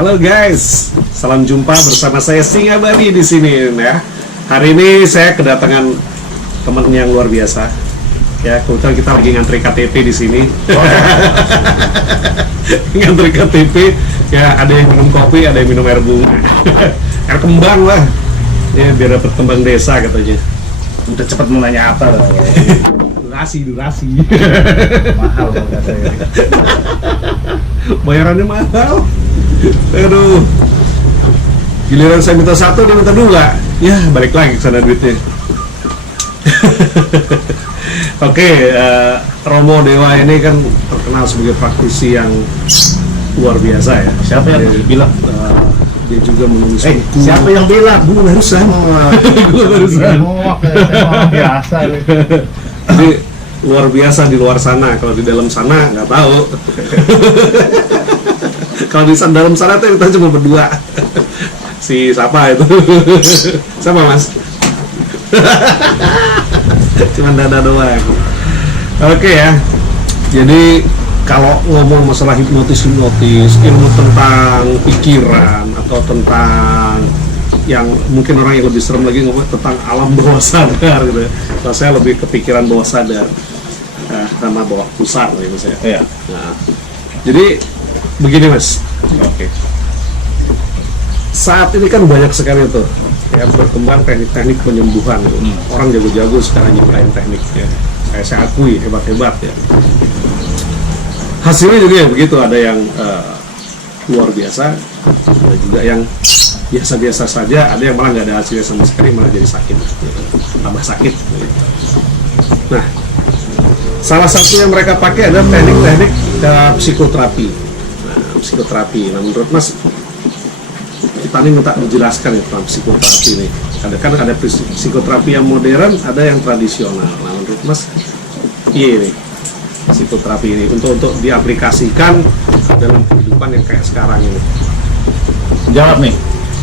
Halo guys, salam jumpa bersama saya Singa Bali di sini ya. Hari ini saya kedatangan teman yang luar biasa. Ya, kebetulan kita lagi ngantri KTP di sini. Ngantri KTP, ya ada yang minum kopi, ada yang minum air bunga. Air kembang lah. Ya, biar dapat kembang desa katanya. Udah cepet mau nanya apa loh. Durasi. Mahal loh katanya. Bayarannya mahal. Aduh. Giliran saya minta satu, dia minta dua. Ya, balik lagi ke sana duitnya. Oke, Romo Dewa ini kan terkenal sebagai praktisi yang luar biasa ya. Siapa yang bilang? Dia juga menulis buku. Siapa yang bilang? Gue barusan. Gue barusan. Biasa. Jadi luar biasa di luar sana. Kalau di dalam sana nggak tahu. Kalau di dalam sana tuh kita cuma berdua. Si siapa itu? Sama Mas. Cuman dada doang. Oke ya. Jadi kalau ngomong masalah hipnotis, ilmu tentang pikiran atau tentang yang mungkin orang yang lebih serem lagi ngomong tentang alam bawah sadar gitu. Kalau saya lebih kepikiran bawah sadar, sama bawah pusar gitu saya. Iya. Nah, jadi begini Mas. Oke. Saat ini kan banyak sekali tuh ya berkembang teknik-teknik penyembuhan gitu. Orang jago-jago sekarang nyiptain teknik ya. Saya akui hebat-hebat ya. Hasilnya juga ya begitu, ada yang luar biasa, ada juga yang biasa-biasa saja, ada yang malah nggak ada hasilnya sama sekali, malah jadi sakit, tambah sakit. Nah, salah satu yang mereka pakai adalah teknik-teknik psikoterapi. Nah, psikoterapi. Nah, menurut Mas, kita ini minta dijelaskan ya tentang psikoterapi ini. Ada psikoterapi yang modern, ada yang tradisional. Nah, menurut Mas, iya nih psikoterapi ini untuk diaplikasikan dalam kehidupan yang kayak sekarang ini. Jawab nih.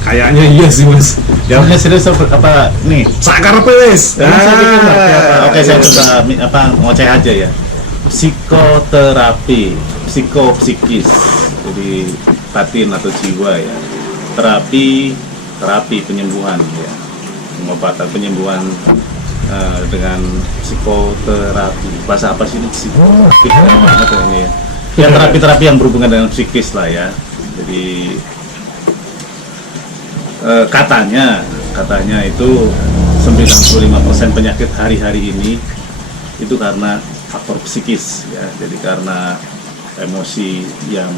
Kayaknya iya sih Mas. Jawabnya serius apa nih? Sakar wes. Oke, saya coba ngoceh aja ya. Psikoterapi, psikis, jadi batin atau jiwa ya. Terapi penyembuhan ya. Pengobatan penyembuhan dengan psikoterapi. Bahasa apa sih ini? Psikoterapi banget ini ya. Ya terapi-terapi yang berhubungan dengan psikis lah ya. Jadi katanya itu 95% penyakit hari-hari ini itu karena faktor psikis ya. Jadi karena emosi yang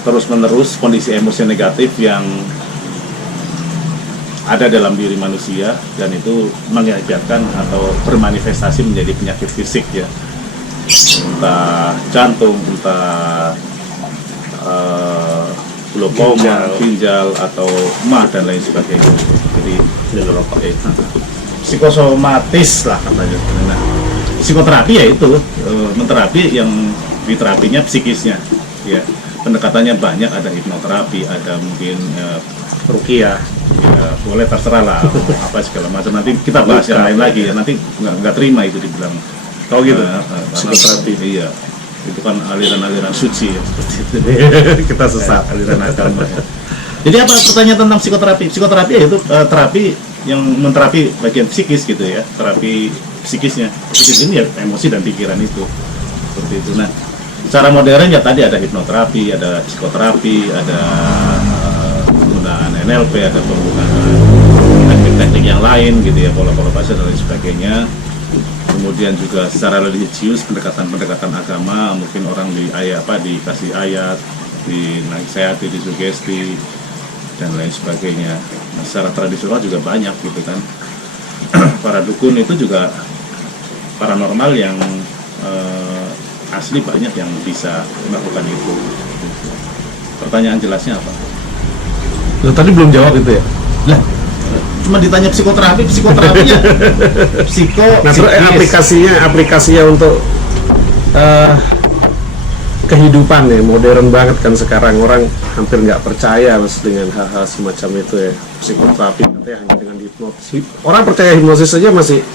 terus-menerus, kondisi emosi negatif yang ada dalam diri manusia, dan itu mengakibatkan atau bermanifestasi menjadi penyakit fisik ya, entah jantung, entah glaukoma, ginjal atau emah dan lain sebagainya. Jadi psikosomatis lah katanya. Nah, psikoterapi ya itu menterapi yang diterapinya psikisnya ya. Pendekatannya banyak, ada hipnoterapi, ada mungkin ruqyah, ya boleh terserah lah apa segala macam. Nanti kita bahas yang lain lagi ya, nanti nggak terima itu dibilang. Oh gitu. Psikoterapi iya, itu kan aliran-aliran suci ya, seperti itu. Kita sesat. Aliran agama ya. Jadi apa pertanyaan tentang psikoterapi? Psikoterapi ya itu terapi yang menterapi bagian psikis gitu ya, terapi psikisnya. Psikis ini ya emosi dan pikiran itu, seperti itu. Nah, secara modern ya tadi ada hipnoterapi, ada psikoterapi, ada penggunaan NLP, ada penggunaan teknik-teknik yang lain gitu ya, pola-pola pasar dan lain sebagainya. Kemudian juga secara religius, pendekatan agama, mungkin orang dikasih ayat, dinasihati, disugesti dan lain sebagainya. Nah, secara tradisional juga banyak gitu kan. Para dukun itu juga paranormal yang asli banyak yang bisa melakukan itu. Pertanyaan jelasnya apa? Loh, tadi belum jawab itu ya? Lah, cuma ditanya psikoterapinya Nah, aplikasinya untuk kehidupan ya, modern banget kan sekarang, orang hampir nggak percaya Mas dengan hal-hal semacam itu ya. Psikoterapi katanya hanya dengan hipnosis. Orang percaya hipnosis saja masih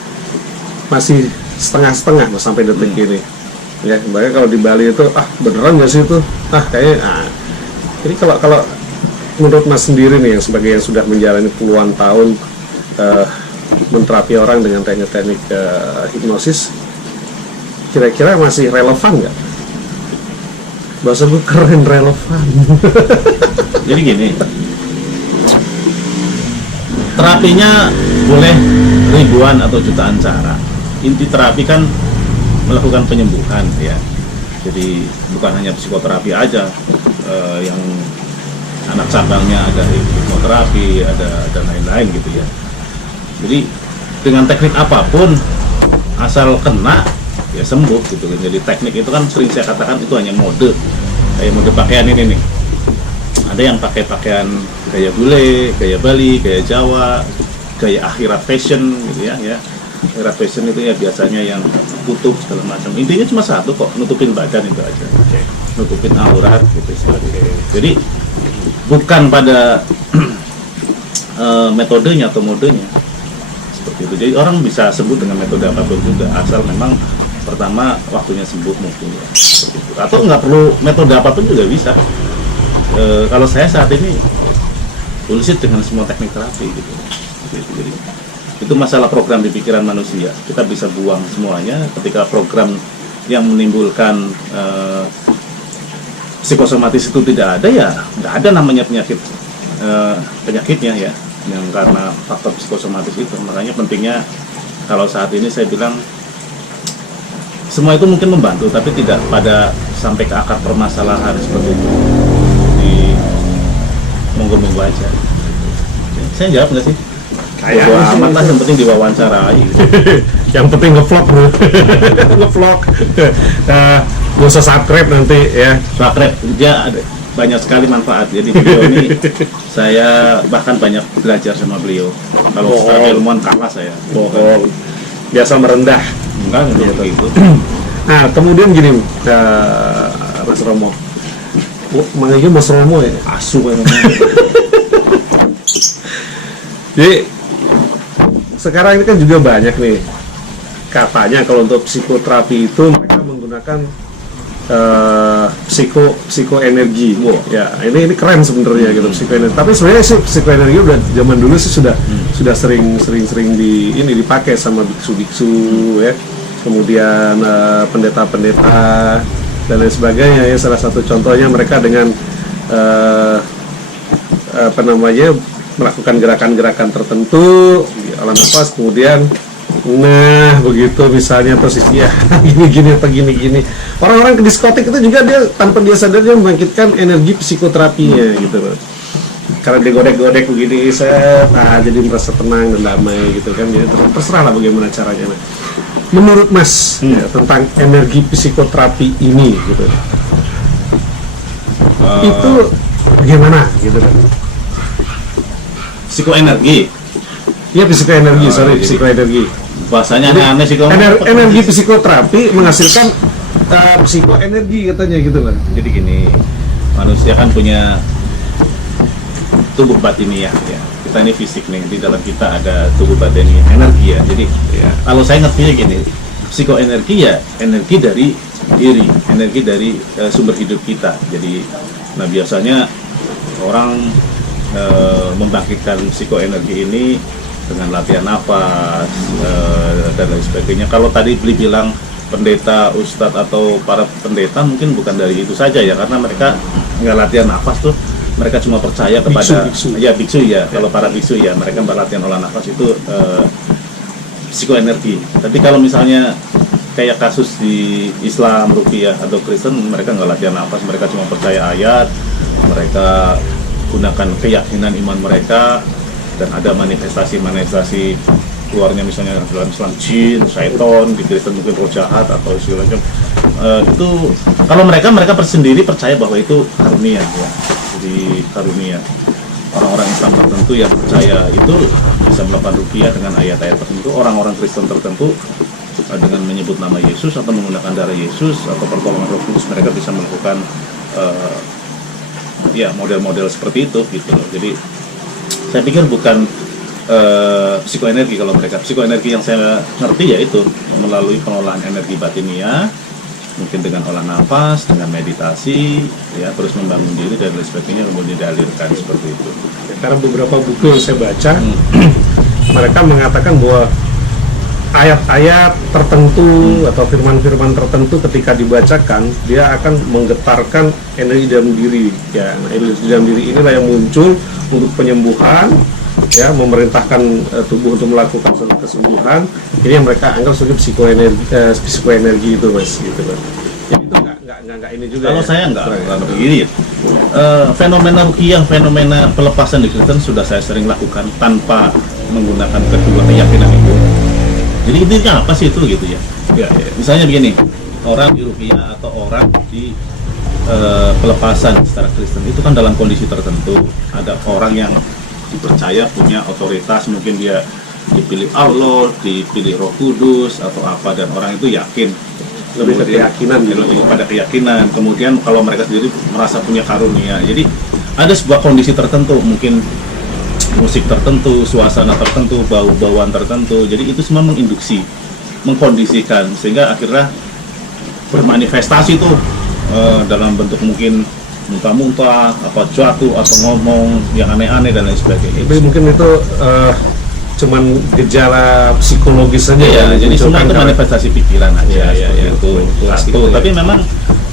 setengah-setengah Mas sampai detik ini. Ya, makanya kalau di Bali itu beneran nggak sih itu? Kayaknya. Jadi kalau menurut Mas sendiri nih yang sebagai yang sudah menjalani puluhan tahun menterapi orang dengan teknik-teknik hipnosis, kira-kira masih relevan nggak? Bahasa gue keren, relevan. Jadi gini, terapinya boleh ribuan atau jutaan cara. Inti terapi kan melakukan penyembuhan ya. Jadi bukan hanya psikoterapi aja, yang anak cabangnya ada hipnoterapi, ada dan lain-lain gitu ya. Jadi dengan teknik apapun asal kena ya sembuh gitu kan. Jadi teknik itu kan sering saya katakan itu hanya mode, kayak mode pakaian ini nih. Ada yang pakai pakaian gaya bule, gaya Bali, gaya Jawa, gaya akhirat fashion gitu ya. Akhirat fashion itu ya biasanya yang kutub segala macam. Intinya cuma satu kok, nutupin badan itu aja. Nutupin aurat gitu sebagai. Jadi bukan pada metodenya atau modenya seperti itu. Jadi orang bisa sembuh dengan metode apapun juga, asal memang pertama waktunya sembuh mungkin ya, seperti itu. Atau nggak perlu metode apapun juga bisa. Kalau saya saat ini bullshit dengan semua teknik terapi gitu. Jadi itu masalah program di pikiran manusia. Kita bisa buang semuanya ketika program yang menimbulkan psikosomatis itu tidak ada, ya nggak ada namanya penyakitnya ya, yang karena faktor psikosomatis itu. Makanya pentingnya kalau saat ini saya bilang semua itu mungkin membantu, tapi tidak pada sampai ke akar permasalahan seperti itu. Di monggo-monggo aja. Saya jawab nggak sih? Kayak amat lah, yang penting diwawancarai. Yang penting ngevlog bro. Ngevlog. Gak usah subscribe nanti ya. Subscribe, dia ada banyak sekali manfaat. Jadi video ini saya bahkan banyak belajar sama beliau. Kalau secara ilmuwan kalah saya. Bohong. Biasa merendah. Enggak gitu. Nah kemudian gini, Mas Romo. Manggilnya Mas Romo ya. Asu kan. Jadi sekarang ini kan juga banyak nih katanya kalau untuk psikoterapi itu mereka menggunakan psikoenergi. Ya ini keren sebenarnya gitu, psikoenergi. Tapi sebenarnya sih psikoenergi udah zaman dulu sih sudah sering dipakai sama biksu-biksu ya. Kemudian pendeta-pendeta dan lain sebagainya ya. Salah satu contohnya mereka dengan melakukan gerakan-gerakan tertentu di alam nafas, kemudian begitu misalnya terus ya gini. Orang-orang ke diskotik itu juga dia tanpa dia sadar dia membangkitkan energi psikoterapinya gitu loh. Karena digodek-godek begini jadi merasa tenang dan damai gitu kan. Jadi terserah lah bagaimana caranya. Menurut Mas ya, tentang energi psikoterapi ini gitu. Itu bagaimana gitu kan? Psikoenergi. Iya psikoenergi. Bahasanya aneh-aneh sih kalau energi psikoterapi menghasilkan psikoenergi katanya gitu kan. Jadi gini, manusia kan punya tubuh batiniah ya. Kita ini fisik nih, di dalam kita ada tubuh batiniah, energi ya. Jadi kalau saya ngertinya gini, psikoenergi ya energi dari diri, energi dari sumber hidup kita. Jadi biasanya orang membangkitkan psikoenergi ini dengan latihan nafas dan lain sebagainya. Kalau tadi beli bilang pendeta, ustadz atau para pendeta mungkin bukan dari itu saja ya, karena mereka nggak latihan nafas tuh, mereka cuma percaya kepada biksu ya. Kalau para biksu ya mereka berlatihan olah nafas itu psikoenergi. Tapi kalau misalnya kayak kasus di Islam, Ruqyah atau Kristen, mereka nggak latihan nafas, mereka cuma percaya ayat, mereka gunakan keyakinan iman mereka, dan ada manifestasi keluarnya misalnya dalam Islam jin, syaiton, di Kristen mungkin roh jahat atau segala macam. Itu kalau mereka sendiri percaya bahwa itu karunia ya. Jadi karunia. Orang-orang Islam tertentu yang percaya itu bisa melakukan ruqyah dengan ayat-ayat tertentu. Orang-orang Kristen tertentu dengan menyebut nama Yesus atau menggunakan darah Yesus atau pertolongan Roh Kudus, mereka bisa melakukan model-model seperti itu gitu loh. Jadi saya pikir bukan psikoenergi. Kalau mereka psikoenergi yang saya ngerti yaitu melalui pengolahan energi batiniah mungkin dengan olah nafas, dengan meditasi, ya terus membangun diri dan lain sebagainya, kemudian dialirkan seperti itu. Ya, karena beberapa buku yang saya baca, mereka mengatakan bahwa ayat-ayat tertentu atau firman-firman tertentu ketika dibacakan, dia akan menggetarkan energi dalam diri. Ya, nah, energi dalam diri inilah yang muncul untuk penyembuhan, ya, memerintahkan tubuh untuk melakukan suatu kesembuhan. Ini yang mereka anggap sebagai psikoenergi itu, Mas, gitu kan. Jadi itu nggak ini juga. Kalau ya? saya nggak begini. Fenomena ruqyah, fenomena pelepasan di Kristen sudah saya sering lakukan tanpa menggunakan kedua keyakinan itu. Jadi intinya apa sih itu gitu ya? Ya, misalnya begini, orang di ruqyah atau orang di pelepasan secara Kristen itu kan dalam kondisi tertentu. Ada orang yang dipercaya punya otoritas, mungkin dia dipilih Allah, dipilih Roh Kudus atau apa, dan orang itu yakin. Lebih ke keyakinan gitu. Lebih pada keyakinan. Kemudian kalau mereka sendiri merasa punya karunia. Jadi ada sebuah kondisi tertentu, mungkin musik tertentu, suasana tertentu, bau-bauan tertentu. Jadi itu semua menginduksi, mengkondisikan sehingga akhirnya bermanifestasi tuh dalam bentuk mungkin muntah-muntah, apa jatuh atau ngomong yang aneh-aneh dan lain sebagainya. Tapi mungkin itu cuman gejala psikologis saja ya. Jadi semua itu karena manifestasi pikiran aja. Itu gitu, tapi memang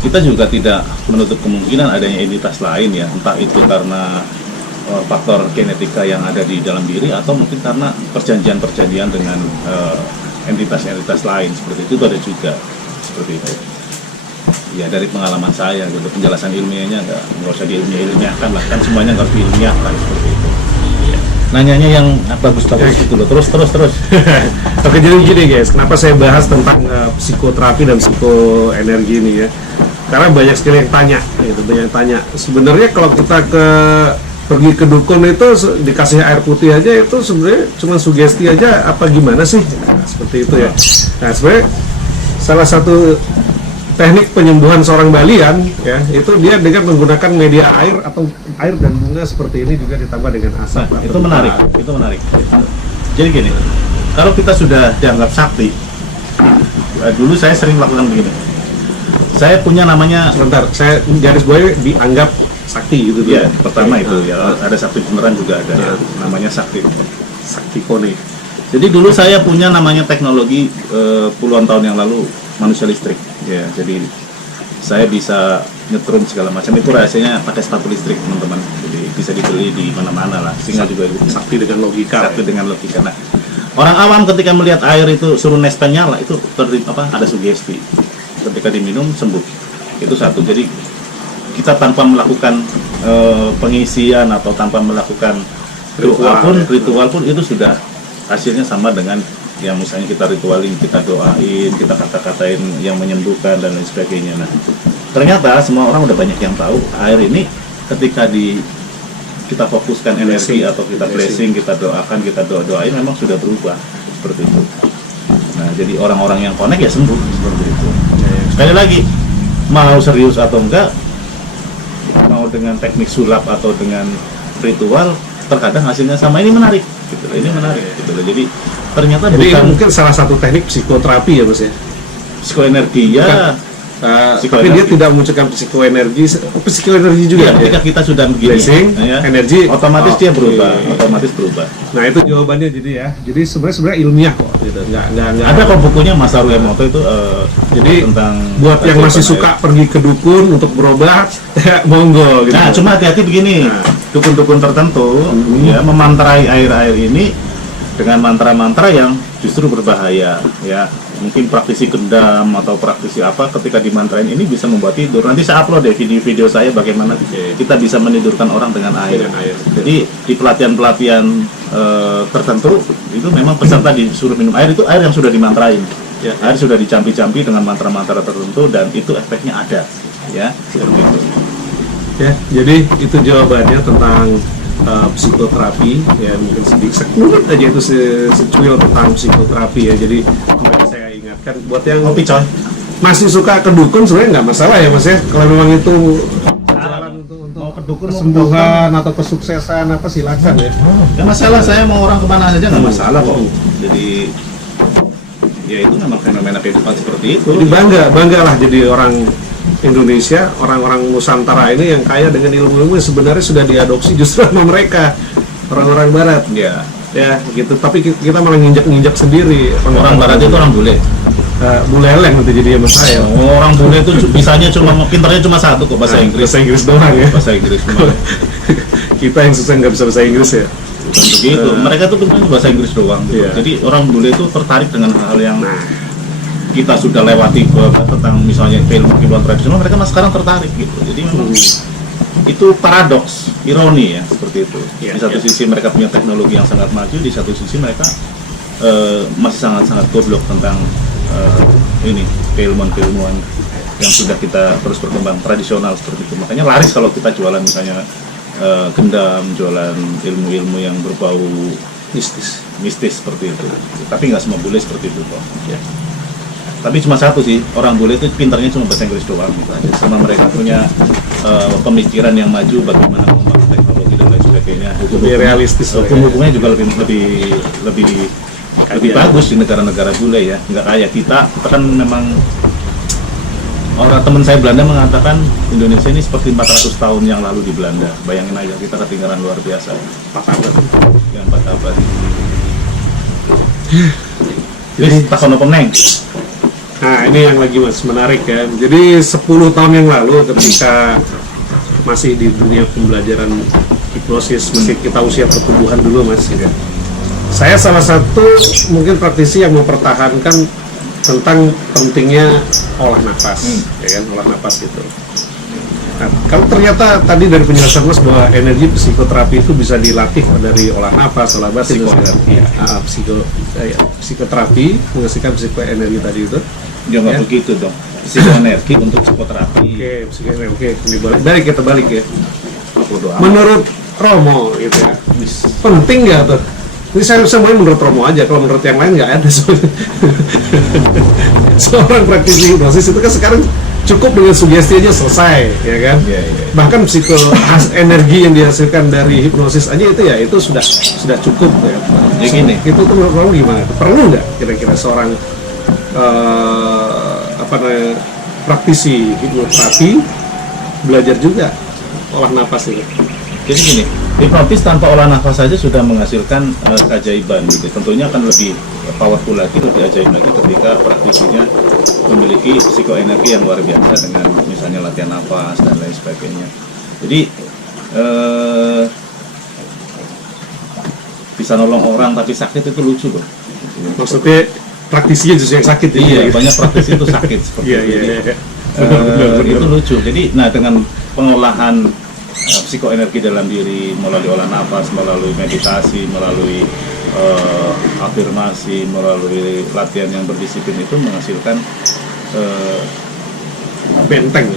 kita juga tidak menutup kemungkinan adanya entitas lain ya, entah itu karena faktor genetika yang ada di dalam diri atau mungkin karena perjanjian-perjanjian dengan entitas-entitas lain seperti itu ada juga seperti itu. Ya dari pengalaman saya, gitu, penjelasan ilmiahnya nggak usah diilmiahkan lah, kan semuanya nggak harus diilmiahkan seperti itu. Ya. Nanyanya yang bagus-bagus itu loh, terus. Oke, jadi gini guys, kenapa saya bahas tentang psikoterapi dan psikoenergi ini ya? Karena banyak sekali yang tanya, gitu, banyak yang tanya. Sebenarnya kalau kita pergi ke dukun itu dikasih air putih aja itu sebenarnya cuma sugesti aja apa gimana sih? Nah, seperti itu ya. Nah, sebenarnya salah satu teknik penyembuhan seorang Balian ya itu dia dengan menggunakan media air atau air dan bunga seperti ini juga ditambah dengan asap. Nah, itu menarik. Jadi gini, kalau kita sudah dianggap sakti, dulu saya sering melakukan begini. Saya punya namanya, sebentar, saya garis bawahi dianggap sakti gitu ya. Pertama itu ya, ada sakti beneran juga ada, ya, namanya sakti kone. Jadi dulu saya punya namanya teknologi puluhan tahun yang lalu, manusia listrik. Ya, jadi saya bisa nyetrum segala macam. Itu rahasianya pakai sepatu listrik, teman-teman. Jadi bisa dibeli di mana-mana lah. Sehingga juga sakti dengan logika. Nah, orang awam ketika melihat air itu suruh nespen nyala, itu ada sugesti. Ketika diminum sembuh. Itu satu. Jadi kita tanpa melakukan pengisian atau tanpa melakukan ritual pun itu sudah hasilnya sama dengan yang misalnya kita ritualin, kita doain, kita kata-katain yang menyembuhkan dan lain sebagainya. Nah, ternyata semua orang udah banyak yang tahu air ini ketika kita fokuskan energi atau kita blessing, kita doakan, kita doain memang sudah berubah seperti itu. Nah, jadi orang-orang yang connect ya sembuh seperti itu. Sekali lagi, mau serius atau enggak, mau dengan teknik sulap atau dengan ritual, terkadang hasilnya sama. Ini menarik gitu. Ini menarik gitu. Jadi ternyata bukan mungkin salah satu teknik psikoterapi ya, Mas ya. Psikoenergi ya. Tapi dia tidak memunculkan psikoenergi juga ya, ketika kita sudah begini ya, energi otomatis dia berubah, otomatis berubah. Nah, itu jawabannya jadi ya. Jadi sebenarnya ilmiah kok gitu. Nggak. Ada kok bukunya Masaru Emoto itu jadi tentang buat yang masih suka pergi ke dukun untuk berobat, ya, monggo gitu. Nah, cuma hati-hati begini. Dukun-dukun tertentu ya memantrai air-air ini dengan mantra-mantra yang justru berbahaya ya. Mungkin praktisi gendam atau praktisi apa ketika dimantrain ini bisa membuat tidur. Nanti saya upload deh video saya bagaimana kita bisa menidurkan orang dengan air. Jadi di pelatihan-pelatihan tertentu itu memang peserta disuruh minum air, itu air yang sudah dimantrain. Ya, air sudah dicampi-campi dengan mantra-mantra tertentu dan itu efeknya ada. Ya, seperti itu. Ya, jadi itu jawabannya tentang psikoterapi ya, mungkin sedikit sekelumit aja itu secuil tentang psikoterapi ya. Jadi saya ingatkan buat yang masih suka ke dukun sebenarnya nggak masalah ya, Mas ya. Kalau memang itu jalan untuk kesembuhan atau kesuksesan apa silakan ya. Nggak masalah, saya mau orang kemana aja nggak masalah kok. Jadi ya itu memang fenomena kehidupan seperti itu. Jadi bangga lah jadi orang Indonesia, orang-orang Nusantara ini yang kaya dengan ilmu-ilmu yang sebenarnya sudah diadopsi justru sama mereka, orang-orang Barat. Ya gitu, tapi kita malah nginjak sendiri. Orang Barat itu orang bule. Buleleng nanti jadi sama saya. Orang bule itu bisanya pintarnya cuma satu kok, bahasa Inggris. Bahasa Inggris doang ya. Bahasa Inggris cuma. Kita yang susah nggak bisa bahasa Inggris ya. Bukan begitu. Mereka tuh pintarnya bahasa Inggris doang. Gitu. Jadi orang bule itu tertarik dengan hal yang kita sudah lewati tentang misalnya film tradisional, mereka masih sekarang tertarik gitu. Jadi memang itu paradoks, ironi ya seperti itu. Di satu sisi mereka punya teknologi yang sangat maju, di satu sisi mereka masih sangat goblok tentang ini keilmuan-keilmuan yang sudah kita terus berkembang tradisional seperti itu. Makanya laris kalau kita jualan misalnya gendam, jualan ilmu-ilmu yang berbau mistis seperti itu. Tapi nggak semua bule seperti itu kok. Ya. Tapi cuma satu sih, orang bule itu pintarnya cuma bahasa Inggris doang gitu aja. Sama mereka punya pemikiran yang maju bagaimana mengembangkan teknologi dan lain sebagainya. Lebih realistis. Hukum-hukumnya juga lebih bagus di negara-negara bule ya. Nggak kayak kita kan memang orang teman saya Belanda mengatakan Indonesia ini seperti 400 tahun yang lalu di Belanda. Bayangin aja, kita ketinggalan luar biasa. 4 abad. Jadi takon apa neng? Nah ini yang lagi mas menarik ya. Jadi 10 tahun yang lalu ketika masih di dunia pembelajaran hipnosis, masih kita usia pertumbuhan dulu mas ya. Saya salah satu mungkin praktisi yang mempertahankan tentang pentingnya olah nafas, ya kan, olah nafas itu. Nah, kalau ternyata tadi dari penjelasan mas bahwa energi psikoterapi itu bisa dilatih dari olah nafas, olah batin, psikoterapi menghasilkan psikoenergi tadi itu. Ya nggak begitu dong. Psikoenergi untuk psikoterapi. Oke, balik kita balik ya. Menurut Romo gitu ya, penting nggak tuh? Ini saya semuanya menurut Romo aja, kalau menurut yang lain nggak ada soalnya. Seorang praktisi hipnosis itu kan sekarang cukup dengan sugesti aja selesai, ya kan? Bahkan energi yang dihasilkan dari hipnosis aja itu sudah cukup ya. Jadi gini, itu tuh menurut Romo gimana? Perlu nggak kira-kira seorang praktisi hipnoterapi belajar juga olah nafas itu? Jadi gini, hipnotis tanpa olah nafas saja sudah menghasilkan keajaiban gitu. Tentunya akan lebih powerful lagi, lebih ajaib lagi ketika praktisinya memiliki psikoenergi yang luar biasa dengan misalnya latihan nafas dan lain sebagainya. Jadi bisa nolong orang tapi sakit itu lucu loh. Maksudnya praktisinya justru yang sakit. Iya, banyak praktisi itu sakit seperti itu. Itu lucu. Jadi, dengan pengolahan psikoenergi dalam diri melalui olah nafas, melalui meditasi, melalui afirmasi, melalui latihan yang berdisiplin itu menghasilkan benteng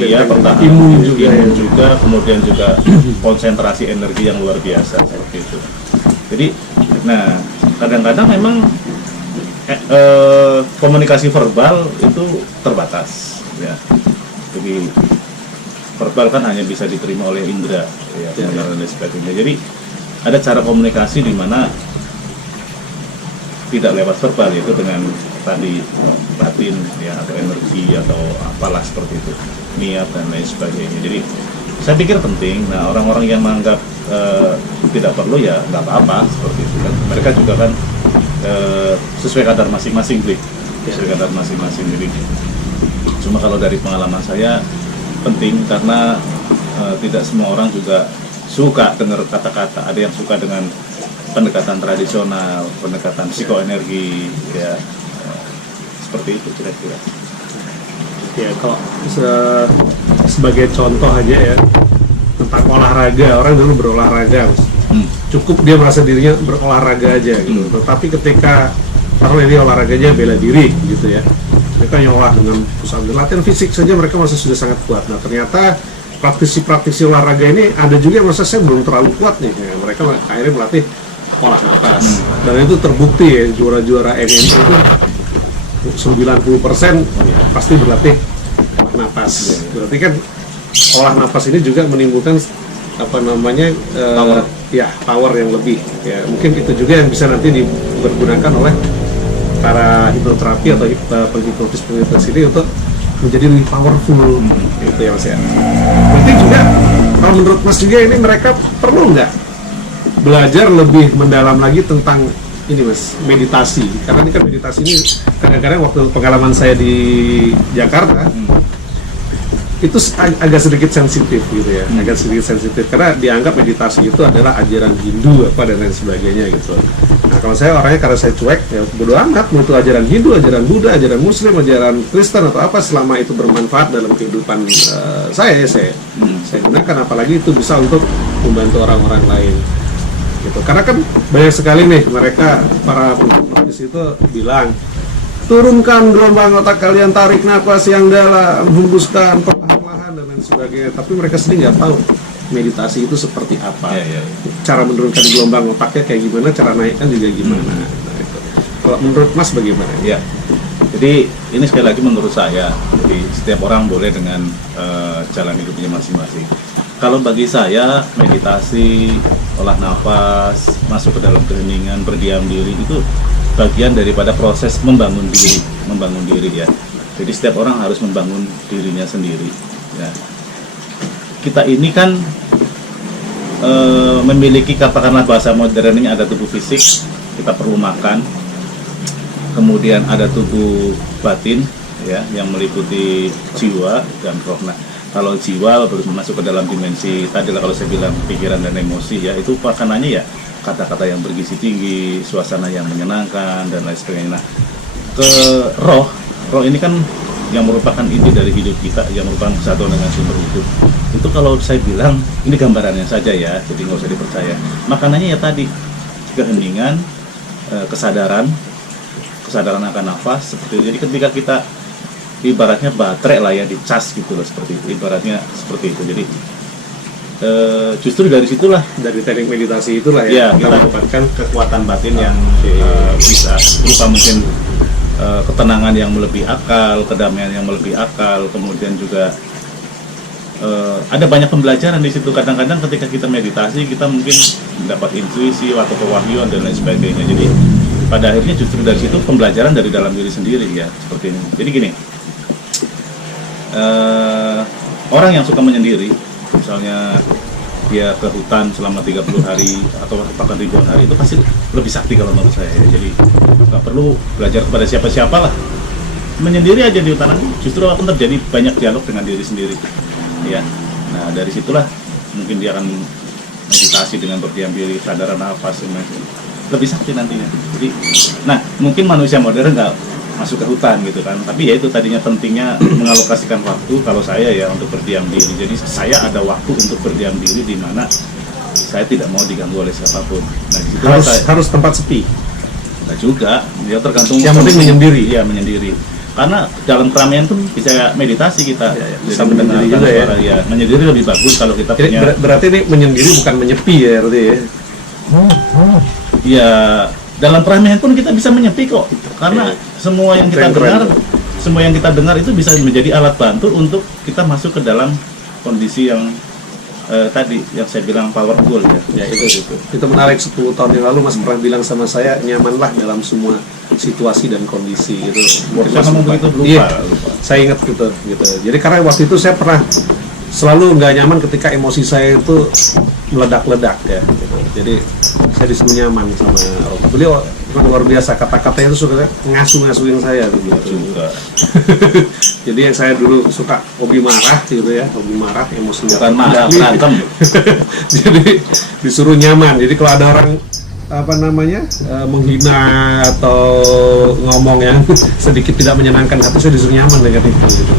iya, pertahanan imun juga, kemudian juga konsentrasi energi yang luar biasa seperti itu. Jadi, kadang-kadang memang komunikasi verbal itu terbatas ya. Jadi verbal kan hanya bisa diterima oleh indera ya, dan sebagainya. Jadi ada cara komunikasi di mana tidak lewat verbal, yaitu dengan tadi batin ya, atau energi atau apalah seperti itu, niat dan lain sebagainya. Jadi saya pikir penting. Orang-orang yang menganggap tidak perlu ya nggak apa-apa seperti itu kan. Mereka juga kan sesuai kadar masing-masing, sesuai kadar masing-masing. Jadi cuma kalau dari pengalaman saya penting karena tidak semua orang juga suka dengar kata-kata. Ada yang suka dengan pendekatan tradisional, pendekatan psikoenergi ya, seperti itu kira-kira. Ya kalau sebagai contoh aja ya tentang olahraga, orang dulu berolahraga cukup dia merasa dirinya berolahraga aja gitu. Tetapi ketika taruh ini olahraganya bela diri gitu ya, mereka nyolah dengan pusat latihan fisik saja mereka masih sudah sangat kuat. Nah ternyata praktisi olahraga ini ada juga yang merasa saya belum terlalu kuat nih ya, mereka akhirnya melatih olah nafas dan itu terbukti ya, juara-juara MMA itu 90% pasti berlatih olah nafas. Berarti kan olah nafas ini juga menimbulkan power yang lebih ya. Mungkin itu juga yang bisa nanti dipergunakan oleh para hipnoterapi atau penghipnotis ini untuk menjadi lebih powerful. Itu yang saya. Berarti juga kalau menurut Mas juga ini mereka perlu nggak belajar lebih mendalam lagi tentang ini Mas, meditasi. Karena ini kan meditasi ini kadang-kadang waktu pengalaman saya di Jakarta itu agak sedikit sensitif gitu ya, agak sedikit sensitif karena dianggap meditasi itu adalah ajaran Hindu apa dan lain sebagainya gitu. Nah kalau saya orangnya karena saya cuek ya bodo amat, mau itu ajaran Hindu, ajaran Buddha, ajaran Muslim, ajaran Kristen atau apa, selama itu bermanfaat dalam kehidupan saya gunakan, apalagi itu bisa untuk membantu orang-orang lain gitu. Karena kan banyak sekali nih mereka para penghipnotis itu bilang, turunkan gelombang otak kalian, tarik nafas yang dalam, hembuskan perlahan-lahan dan lain sebagainya. Tapi mereka sendiri nggak tahu meditasi itu seperti apa, cara menurunkan gelombang otaknya kayak gimana, cara naikkan juga gimana. Nah, itu. Kalau menurut Mas bagaimana? Ya, jadi ini sekali lagi menurut saya, jadi setiap orang boleh dengan jalan hidupnya masing-masing. Kalau bagi saya meditasi, olah nafas, masuk ke dalam keheningan, berdiam diri itu bagian daripada proses membangun diri ya. Jadi setiap orang harus membangun dirinya sendiri ya. Kita ini kan memiliki, katakanlah bahasa modern ini, ada tubuh fisik, kita perlu makan, kemudian ada tubuh batin ya yang meliputi jiwa dan roh. Nah, kalau jiwa baru masuk ke dalam dimensi tadi lah, kalau saya bilang pikiran dan emosi ya, itu makanannya ya kata-kata yang bergizi tinggi, suasana yang menyenangkan dan lain sebagainya. Nah, ke roh ini kan yang merupakan inti dari hidup kita, yang merupakan kesatuan dengan sumber hidup. Itu kalau saya bilang ini gambarannya saja ya, jadi nggak usah dipercaya. Makanannya ya tadi keheningan, kesadaran akan nafas seperti itu. Jadi ketika kita ibaratnya baterai lah ya, dicas gitu loh, seperti itu, ibaratnya seperti itu. Jadi justru dari situlah, dari teknik meditasi itulah ya, kita mendapatkan kekuatan batin yang bisa berupa mungkin ketenangan yang melebihi akal, kedamaian yang melebihi akal, kemudian juga ada banyak pembelajaran di situ. Kadang-kadang ketika kita meditasi kita mungkin mendapat intuisi atau kewahyuan dan lain sebagainya. Jadi pada akhirnya justru dari situ pembelajaran dari dalam diri sendiri ya, seperti ini. Jadi gini, orang yang suka menyendiri, misalnya dia ke hutan selama 30 hari atau bahkan ribuan hari, itu pasti lebih sakti kalau menurut saya. Jadi nggak perlu belajar kepada siapa-siapa lah, menyendiri aja di hutan, justru akan terjadi banyak dialog dengan diri sendiri ya. Nah dari situlah mungkin dia akan meditasi dengan berdiam diri, sadar nafas, lebih sakti nantinya. Jadi nah mungkin manusia modern nggak masuk ke hutan gitu kan, tapi ya itu tadinya pentingnya mengalokasikan waktu. Kalau saya ya untuk berdiam diri, jadi saya ada waktu untuk berdiam diri di mana saya tidak mau diganggu oleh siapapun. Nah, harus tempat sepi. Enggak juga, dia tergantung. Yang penting menyendiri. Iya, menyendiri. Karena dalam keramaian pun bisa meditasi kita. Bisa menyendiri juga suara, ya. Menyendiri lebih bagus kalau kita jadi, punya. Berarti ini menyendiri bukan menyepi ya, berarti ya. Ya, dalam keramaian pun kita bisa menyepi kok. Karena semua yang kita dengar itu bisa menjadi alat bantu untuk kita masuk ke dalam kondisi yang tadi yang saya bilang powerful ya. Itu menarik. 10 tahun yang lalu Mas pernah bilang sama saya, nyamanlah dalam semua situasi dan kondisi gitu. Saya ngomong begitu, lupa. Saya ingat gitu. Jadi karena waktu itu saya pernah selalu nggak nyaman ketika emosi saya itu meledak-ledak ya gitu. Jadi saya disuruh nyaman sama beliau, luar biasa, kata-katanya itu suka ngasuh-ngasuhin saya gitu. Jadi yang saya dulu suka hobi marah gitu ya, emosi bukan marah, berantem. Jadi disuruh nyaman. Jadi kalau ada orang menghina atau ngomong yang sedikit tidak menyenangkan hati, saya disuruh nyaman dengan itu gitu.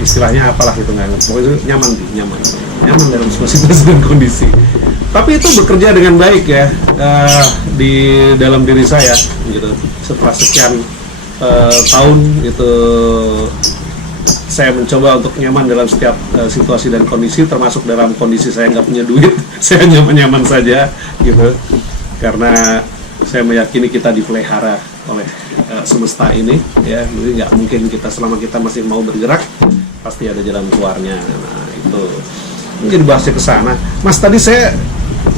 Istilahnya apalah itu nggak ngerti, pokoknya nyaman dalam semua situasi dan kondisi. Tapi itu bekerja dengan baik ya di dalam diri saya gitu. Setelah sekian tahun itu saya mencoba untuk nyaman dalam setiap situasi dan kondisi, termasuk dalam kondisi saya nggak punya duit, saya nyaman saja gitu, karena saya meyakini kita dipelihara oleh semesta ini ya. Jadi nggak mungkin kita, selama kita masih mau bergerak pasti ada jalan keluarnya. Nah itu mungkin bahasnya ke sana. Mas, tadi saya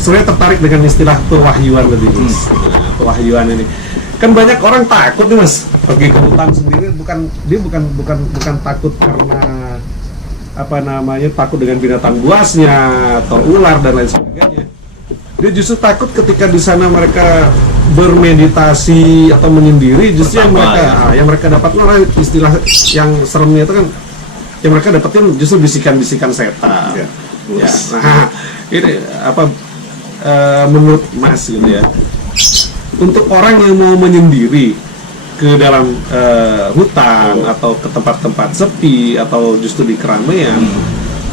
sebenarnya tertarik dengan istilah pewahyuan lebih, Mas. Nah, pewahyuan ini Kan banyak orang takut nih Mas pergi ke hutan sendiri, bukan takut karena apa namanya, takut dengan binatang buasnya atau ular dan lain sebagainya. Dia justru takut ketika di sana mereka bermeditasi atau menyendiri, justru yang mereka dapatkan istilah yang seremnya itu kan, yang mereka dapetin justru bisikan-bisikan setan. Ya. Nah, ini apa menurut Mas gitu ya, untuk orang yang mau menyendiri ke dalam hutan atau ke tempat-tempat sepi atau justru di keramaian,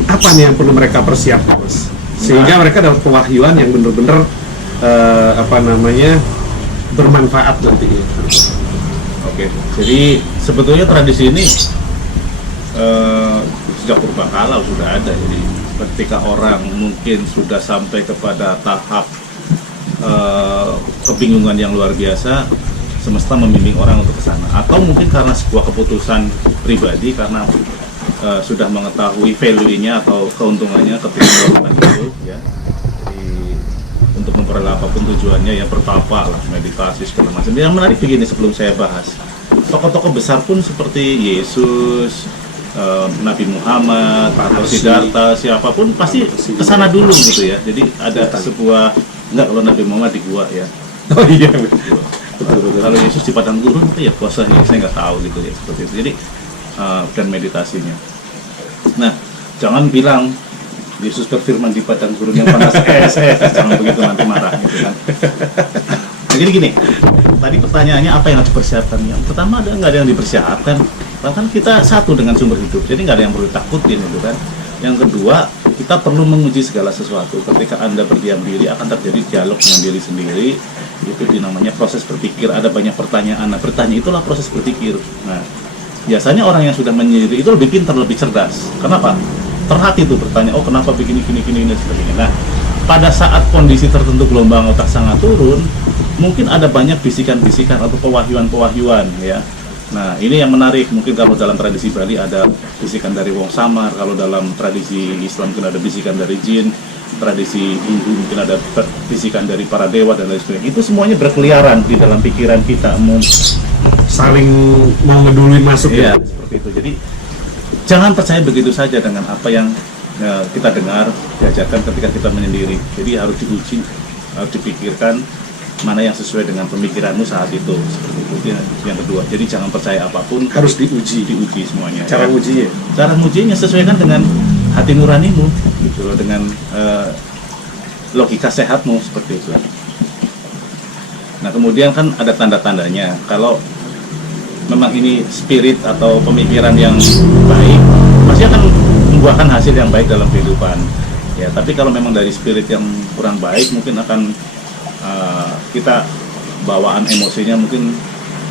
apa nih yang perlu mereka persiapkan, Mas? Sehingga mereka dapat pewahyuan yang benar-benar apa namanya, bermanfaat nantinya. Oke, jadi sebetulnya tradisi ini sejak purbakala sudah ada. Jadi ketika orang mungkin sudah sampai kepada tahap kebingungan yang luar biasa, semesta membimbing orang untuk ke sana, atau mungkin karena sebuah keputusan pribadi karena sudah mengetahui value-nya atau keuntungannya ketika melakukan itu ya. Jadi, untuk memperoleh apapun tujuannya ya, bertapa lah, meditasi segala macam. Yang menarik begini sebelum saya bahas, tokoh-tokoh besar pun seperti Yesus, Nabi Muhammad, atau Siddhartha, siapapun pasti kesana dulu gitu ya. Jadi ada sebuah, enggak, kalau Nabi Muhammad di gua ya. Oh iya, betul. Kalau Yesus di padang gurun itu ya puasanya, saya nggak tahu gitu ya, seperti itu. Jadi dan meditasinya. Nah, jangan bilang Yesus berfirman di padang gurun yang panas, jangan begitu, nanti marah gitu kan. Nah, jadi gini, tadi pertanyaannya apa yang harus dipersiapkan? Yang pertama, nggak ada yang dipersiapkan, bahkan kita satu dengan sumber hidup, jadi nggak ada yang perlu takutin gitu kan. Yang kedua, kita perlu menguji segala sesuatu. Ketika Anda berdiam diri, akan terjadi dialog dengan diri sendiri. Itu dinamanya proses berpikir. Ada banyak pertanyaan. Nah, bertanya itulah proses berpikir. Nah, biasanya orang yang sudah menyendiri itu lebih pintar, lebih cerdas. Kenapa? Terhati tuh bertanya, oh kenapa begini, dan sebagainya. Nah, pada saat kondisi tertentu gelombang otak sangat turun, mungkin ada banyak bisikan-bisikan atau pewahyuan ya. Nah, ini yang menarik. Mungkin kalau dalam tradisi Bali ada bisikan dari Wong Samar, kalau dalam tradisi Islam mungkin ada bisikan dari jin, tradisi Hindu mungkin ada bisikan dari para dewa dan lain sebagainya. Itu semuanya berkeliaran di dalam pikiran kita, saling mau ngeduluin masuk ya, seperti itu. Jadi jangan percaya begitu saja dengan apa yang kita dengar, diajarkan ketika kita menyendiri. Jadi harus diuji, harus dipikirkan mana yang sesuai dengan pemikiranmu saat itu, seperti itu. Yang kedua, jadi jangan percaya apapun, harus diuji semuanya. Cara ya. ujinya? Cara ujinya sesuaikan dengan hati nuranimu, gitu loh, dengan logika sehatmu, seperti itu. Nah, kemudian kan ada tanda-tandanya. Kalau memang ini spirit atau pemikiran yang baik, pasti akan membuahkan hasil yang baik dalam kehidupan. Ya, tapi kalau memang dari spirit yang kurang baik, mungkin akan kita bawaan emosinya mungkin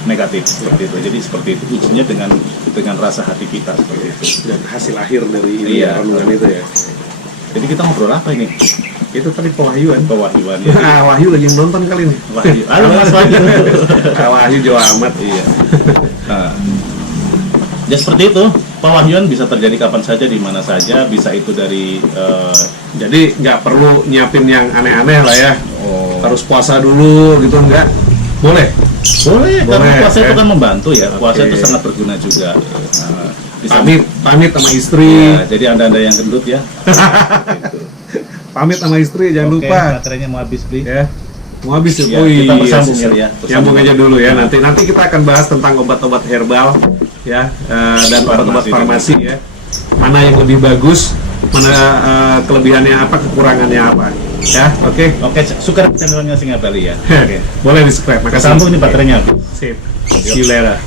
negatif, seperti itu. Jadi seperti itu, ujinya dengan rasa hati kita, seperti itu. Dan hasil akhir dari renungan itu ya. Jadi kita ngobrol apa ini? Itu tadi pewahyuan. Ya. Ah, Wahyu lagi nonton kali ini. Wahyu. Halo Mas Wahyu. Wahyu jauh amat. Iya. Nah, ya seperti itu. Pewahyuan bisa terjadi kapan saja, di mana saja. Bisa itu dari jadi nggak perlu nyiapin yang aneh-aneh lah ya. Oh. Harus puasa dulu gitu, enggak? Boleh, karena puasa itu kan membantu ya. Puasa Oke. itu sangat berguna juga. Nah, bisa pamit sama istri. Ya, jadi anda yang gendut ya. Gitu. Pamit sama istri, jangan Oke, lupa. Baterainya mau habis, Bli. Ya. Mau habis ya? Ya, Oh kita iya, bersambung sih. ya. Nyambung aja dulu ya. Nanti kita akan bahas tentang obat-obat herbal ya, dan obat-obat farmasi ya. Mana yang lebih bagus, mana kelebihannya apa, kekurangannya apa. Ya, oke. Oke, suka channelnya Singa Bali ya. Boleh di-subscribe. Makasih. Sambung ini baterainya habis. Sip. See you later.